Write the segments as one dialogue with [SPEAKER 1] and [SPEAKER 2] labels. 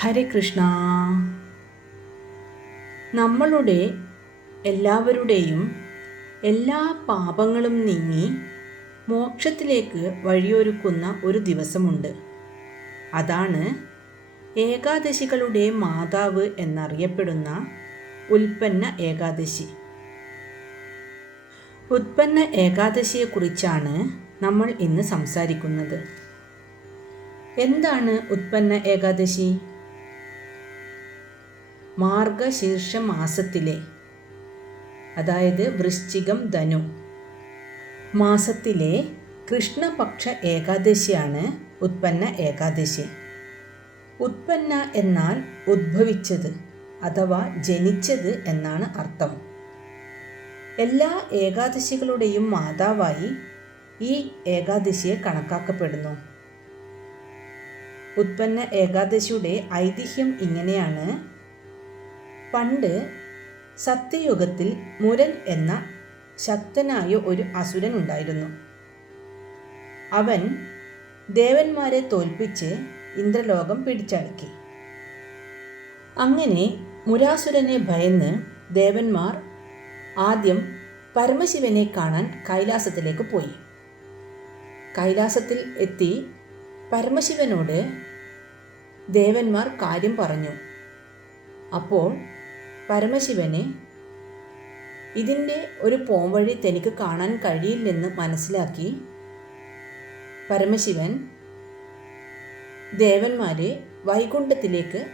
[SPEAKER 1] ഹരേ കൃഷ്ണ. നമ്മളുടെ എല്ലാവരുടെയും എല്ലാ പാപങ്ങളും നീങ്ങി മോക്ഷത്തിലേക്ക് വഴിയൊരുക്കുന്ന ഒരു ദിവസമുണ്ട്. അതാണ് ഏകാദശികളുടെ മാതാവ് എന്നറിയപ്പെടുന്ന ഉൽപ്പന്ന ഏകാദശി. ഉത്പന്ന ഏകാദശിയെക്കുറിച്ചാണ് നമ്മൾ ഇന്ന് സംസാരിക്കുന്നത്. എന്താണ് ഉത്പന്ന ഏകാദശി? മാർഗശീർഷ മാസത്തിലെ അതായത് വൃശ്ചികം ധനു. മാസത്തിലെ കൃഷ്ണപക്ഷ ഏകാദശിയാണ് ഉത്പന്ന ഏകാദശി. ഉത്പന്ന എന്നാൽ ഉദ്ഭവിച്ചത് അഥവാ ജനിച്ചത് എന്നാണ് അർത്ഥം. എല്ലാ ഏകാദശികളുടെയും മാതാവായി ഈ ഏകാദശിയെ കണക്കാക്കപ്പെടുന്നു. ഉത്പന്ന ഏകാദശിയുടെ ഐതിഹ്യം ഇങ്ങനെയാണ്. പണ്ട് സത്യയുഗത്തിൽ മുരൻ എന്ന ശക്തനായ ഒരു അസുരൻ ഉണ്ടായിരുന്നു. അവൻ ദേവന്മാരെ തോൽപ്പിച്ച് ഇന്ദ്രലോകം പിടിച്ചടക്കി. അങ്ങനെ മുരാസുരനെ ഭയന്ന് ദേവന്മാർ ആദ്യം പരമശിവനെ കാണാൻ കൈലാസത്തിലേക്ക് പോയി. കൈലാസത്തിൽ എത്തി പരമശിവനോട് ദേവന്മാർ കാര്യം പറഞ്ഞു. അപ്പോൾ പരമശിവന് ഇതിന്റെ ഒരു പോംവഴി തനിക്ക് കാണാൻ കഴിയില്ലെന്ന് മനസ്സിലാക്കി പരമശിവൻ ദേവന്മാരെ വൈകുണ്ഠത്തിലേക്ക്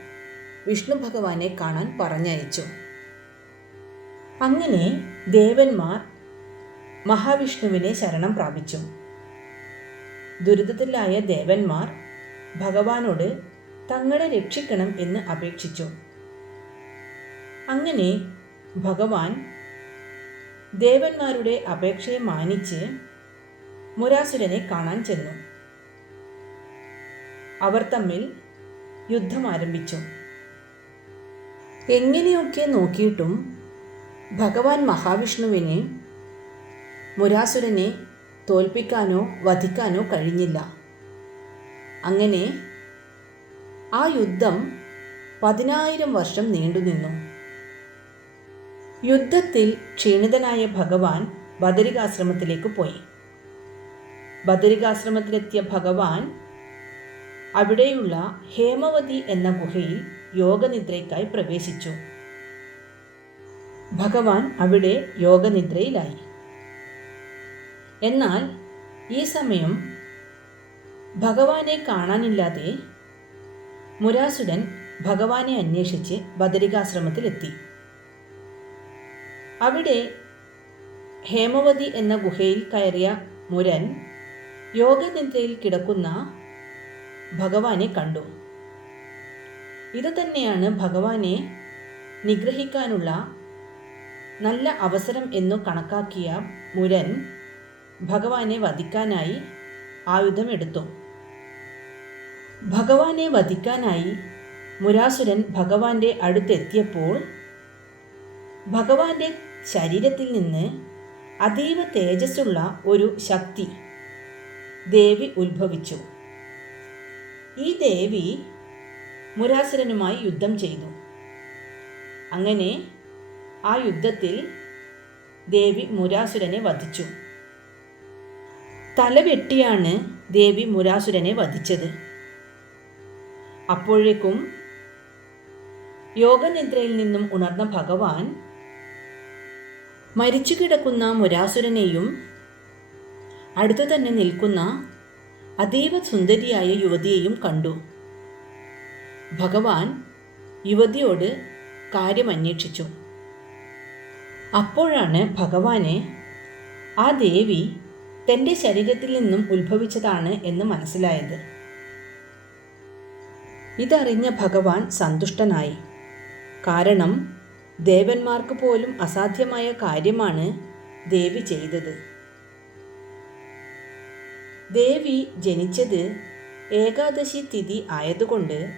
[SPEAKER 1] വിഷ്ണു ഭഗവാനെ കാണാൻ പറഞ്ഞയച്ചു. അങ്ങനെ ദേവന്മാർ മഹാവിഷ്ണുവിനെ ശരണം പ്രാപിച്ചു. ദുരിതത്തിലായ ദേവന്മാർ ഭഗവാനോട് തങ്ങളെ രക്ഷിക്കണം എന്ന് അപേക്ഷിച്ചു. അങ്ങനെ ഭഗവാൻ ദേവന്മാരുടെ അപേക്ഷയെ മാനിച്ച് മുരാസുരനെ കാണാൻ ചെന്നു. അവർ തമ്മിൽ യുദ്ധം ആരംഭിച്ചു. എങ്ങനെയൊക്കെ നോക്കിയിട്ടും ഭഗവാൻ മഹാവിഷ്ണുവിനെ മുരാസുരനെ തോൽപ്പിക്കാനോ വധിക്കാനോ കഴിഞ്ഞില്ല. അങ്ങനെ ആ യുദ്ധം പതിനായിരം വർഷം നീണ്ടുനിന്നു. യുദ്ധത്തിൽ ക്ഷീണിതനായ ഭഗവാൻ ബദരികാശ്രമത്തിലേക്ക് പോയി. ബദരികാശ്രമത്തിലെത്തിയ ഭഗവാൻ അവിടെയുള്ള ഹേമവതി എന്ന ഗുഹയിൽ യോഗനിദ്രയ്ക്കായി പ്രവേശിച്ചു. ഭഗവാൻ അവിടെ യോഗനിദ്രയിലായി. എന്നാൽ ഈ സമയം ഭഗവാനെ കാണാനില്ലാതെ മുരാസുരൻ ഭഗവാനെ അന്വേഷിച്ച് ബദരികാശ്രമത്തിലെത്തി. അവിടെ ഹേമവതി എന്ന ഗുഹയിൽ കയറിയ മുരൻ യോഗനിദ്രയിൽ കിടക്കുന്ന ഭഗവാനെ കണ്ടു. ഇത് തന്നെയാണ് ഭഗവാനെ നിഗ്രഹിക്കാനുള്ള നല്ല അവസരം എന്നു കണക്കാക്കിയ മുരൻ ഭഗവാനെ വധിക്കാനായി ആയുധമെടുത്തു. ഭഗവാനെ വധിക്കാനായി മുരാസുരൻ ഭഗവാന്റെ അടുത്തെത്തിയപ്പോൾ ഭഗവാന്റെ ശരീരത്തിൽ നിന്ന് അതീവ തേജസ്സുള്ള ഒരു ശക്തി ദേവി ഉത്ഭവിച്ചു. ഈ ദേവി മുരാസുരനുമായി യുദ്ധം ചെയ്തു. അങ്ങനെ ആ യുദ്ധത്തിൽ ദേവി മുരാസുരനെ വധിച്ചു. തലവെട്ടിയാണ് ദേവി മുരാസുരനെ വധിച്ചത്. അപ്പോഴേക്കും യോഗനിദ്രയിൽ നിന്നും ഉണർന്ന ഭഗവാൻ മരിച്ചു കിടക്കുന്ന മുരാസുരനെയും അടുത്തു തന്നെ നിൽക്കുന്ന അതീവ സുന്ദരിയായ യുവതിയെയും കണ്ടു. ഭഗവാൻ യുവതിയോട് കാര്യം അന്വേഷിച്ചു. അപ്പോഴാണ് ഭഗവാനെ ആ ദേവി തന്റെ ശരീരത്തിൽ നിന്നും ഉത്ഭവിച്ചതാണ് എന്ന് മനസ്സിലായത്. ഇതറിഞ്ഞ ഭഗവാൻ സന്തുഷ്ടനായി. കാരണം ദേവന്മാർക്ക് പോലും അസാധ്യമായ കാര്യമാണ് ദേവി ചെയ്തത്. ദേവി ജനിച്ചത് ഏകാദശി തിഥി ആയതുകൊണ്ട്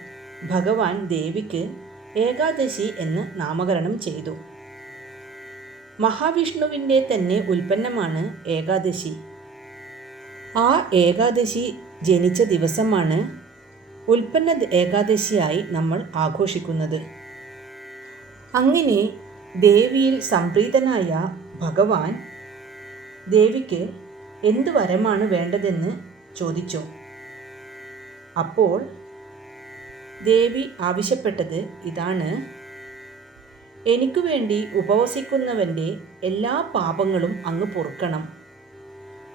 [SPEAKER 1] ഭഗവാൻ ദേവിക്ക് ഏകാദശി എന്ന് നാമകരണം ചെയ്തു. മഹാവിഷ്ണുവിന്റെ തന്നെ ഉൽപ്പന്നമാണ് ഏകാദശി. ആ ഏകാദശി ജനിച്ച ദിവസമാണ് ഉൽപ്പന്ന ഏകാദശിയായി നമ്മൾ ആഘോഷിക്കുന്നത്. അങ്ങനെ ദേവിയിൽ സംപ്രീതനായ ഭഗവാൻ ദേവിക്ക് എന്തു വരമാണ് വേണ്ടതെന്ന് ചോദിച്ചു. അപ്പോൾ ദേവി ആവശ്യപ്പെട്ടത് ഇതാണ്. എനിക്കു വേണ്ടി ഉപവസിക്കുന്നവന്റെ എല്ലാ പാപങ്ങളും അങ്ങ് പൊറുക്കണം.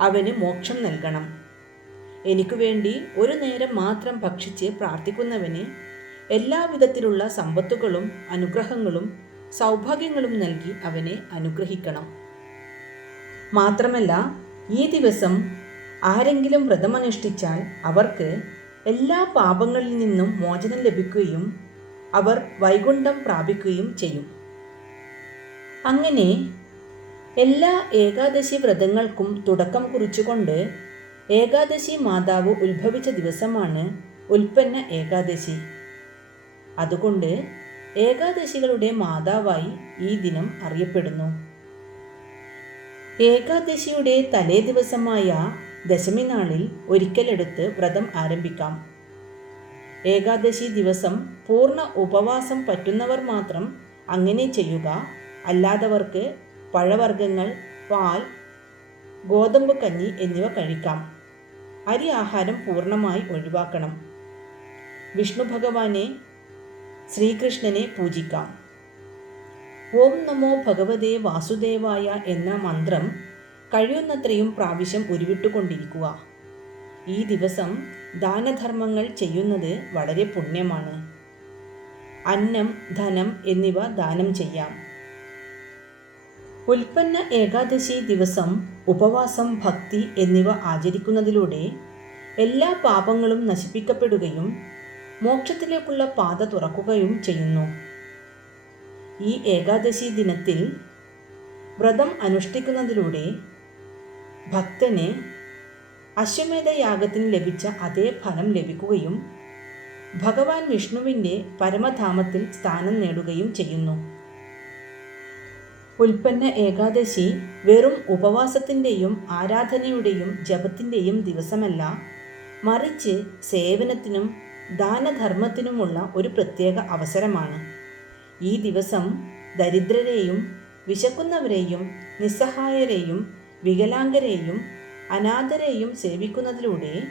[SPEAKER 1] അവന് മോക്ഷം നൽകണം. എനിക്കു വേണ്ടി ഒരു നേരം മാത്രം ഭക്ഷിച്ച് പ്രാർത്ഥിക്കുന്നവന് എല്ലാവിധത്തിലുള്ള സമ്പത്തുകളും അനുഗ്രഹങ്ങളും സൗഭാഗ്യങ്ങളും നൽകി അവനെ അനുഗ്രഹിക്കണം. മാത്രമല്ല ഈ ദിവസം ആരെങ്കിലും വ്രതമനുഷ്ഠിച്ചാൽ അവർക്ക് എല്ലാ പാപങ്ങളിൽ നിന്നും മോചനം ലഭിക്കുകയും അവർ വൈകുണ്ഠം പ്രാപിക്കുകയും ചെയ്യും. അങ്ങനെ എല്ലാ ഏകാദശി വ്രതങ്ങൾക്കും തുടക്കം കുറിച്ചുകൊണ്ട് ഏകാദശി മാതാവ് ഉത്ഭവിച്ച ദിവസമാണ് ഉൽപ്പന്ന ഏകാദശി. അതുകൊണ്ട് ഏകാദശികളുടെ മാതാവായി ഈ ദിനം അറിയപ്പെടുന്നു. ഏകാദശിയുടെ തലേ ദിവസമായ ദശമി നാളിൽ ഒരിക്കലെടുത്ത് വ്രതം ആരംഭിക്കാം. ഏകാദശി ദിവസം പൂർണ ഉപവാസം പറ്റുന്നവർ മാത്രം അങ്ങനെ ചെയ്യുക അല്ലാത്തവർക്ക് പഴവർഗങ്ങൾ പാൽ ഗോതമ്പ് കഞ്ഞി എന്നിവ കഴിക്കാം. അരി ആഹാരം പൂർണമായി ഒഴിവാക്കണം. വിഷ്ണു ഭഗവാനെ ശ്രീകൃഷ്ണനെ പൂജിക്കാം. ഓം നമോ ഭഗവതേ വാസുദേവായ എന്ന മന്ത്രം കഴിയുന്നത്രയും പ്രാവശ്യം ഉരുവിട്ടുകൊണ്ടിരിക്കുക. ഈ ദിവസം ദാനധർമ്മങ്ങൾ ചെയ്യുന്നത് വളരെ പുണ്യമാണ്. അന്നം ധനം എന്നിവ ദാനം ചെയ്യാം. ഉൽപ്പന്ന ഏകാദശി ദിവസം ഉപവാസം ഭക്തി എന്നിവ ആചരിക്കുന്നതിലൂടെ എല്ലാ പാപങ്ങളും നശിപ്പിക്കപ്പെടുകയും മോക്ഷത്തിലേക്കുള്ള പാത തുറക്കുകയും ചെയ്യുന്നു. ഈ ഏകാദശി ദിനത്തിൽ വ്രതം അനുഷ്ഠിക്കുന്നതിലൂടെ ഭക്തന് അശ്വമേധയാഗത്തിന് ലഭിച്ച അതേ ഫലം ലഭിക്കുകയും ഭഗവാൻ വിഷ്ണുവിന്റെ പരമധാമത്തിൽ സ്ഥാനം നേടുകയും ചെയ്യുന്നു. ഉൽപ്പന്ന ഏകാദശി വെറും ഉപവാസത്തിന്റെയും ആരാധനയുടെയും ജപത്തിന്റെയും ദിവസമല്ല മറിച്ച് സേവനത്തിനും ദാനധർമ്മത്തിനുമുള്ള ഒരു പ്രത്യേക അവസരമാണ്. ഈ ദിവസം ദരിദ്രരെയും വിശക്കുന്നവരെയും നിസ്സഹായരെയും വികലാംഗരെയും അനാഥരെയും സേവിക്കുന്നതിലൂടെ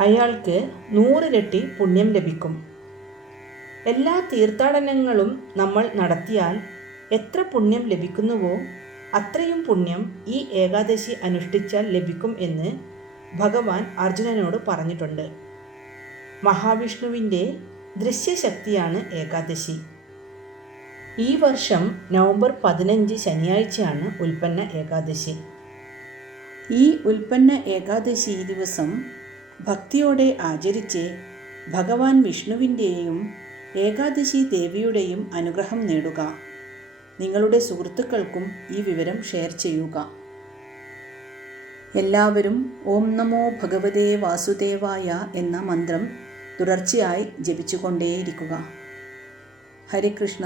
[SPEAKER 1] അയാൾക്ക് നൂറിരട്ടി പുണ്യം ലഭിക്കും. എല്ലാ തീർത്ഥാടനങ്ങളും നമ്മൾ നടത്തിയാൽ എത്ര പുണ്യം ലഭിക്കുന്നുവോ അത്രയും പുണ്യം ഈ ഏകാദശി അനുഷ്ഠിച്ചാൽ ലഭിക്കും എന്ന് ഭഗവാൻ അർജുനനോട് പറഞ്ഞിട്ടുണ്ട്. മഹാവിഷ്ണുവിന്റെ ദൃശ്യശക്തിയാണ് ഏകാദശി. ഈ വർഷം നവംബർ പതിനഞ്ച് ശനിയാഴ്ചയാണ് ഉൽപ്പന്ന ഏകാദശി. ഈ ഉൽപ്പന്ന ഏകാദശി ദിവസം ഭക്തിയോടെ ആചരിച്ച് ഭഗവാൻ വിഷ്ണുവിന്റെയും ഏകാദശി ദേവിയുടെയും അനുഗ്രഹം നേടുക. നിങ്ങളുടെ സുഹൃത്തുക്കൾക്കും ഈ വിവരം ഷെയർ ചെയ്യുക. എല്ലാവരും ഓം നമോ ഭഗവതേ വാസുദേവായ എന്ന മന്ത്രം തുടർച്ചയായി ജപിച്ചുകൊണ്ടേയിരിക്കുക. ഹരേ കൃഷ്ണ.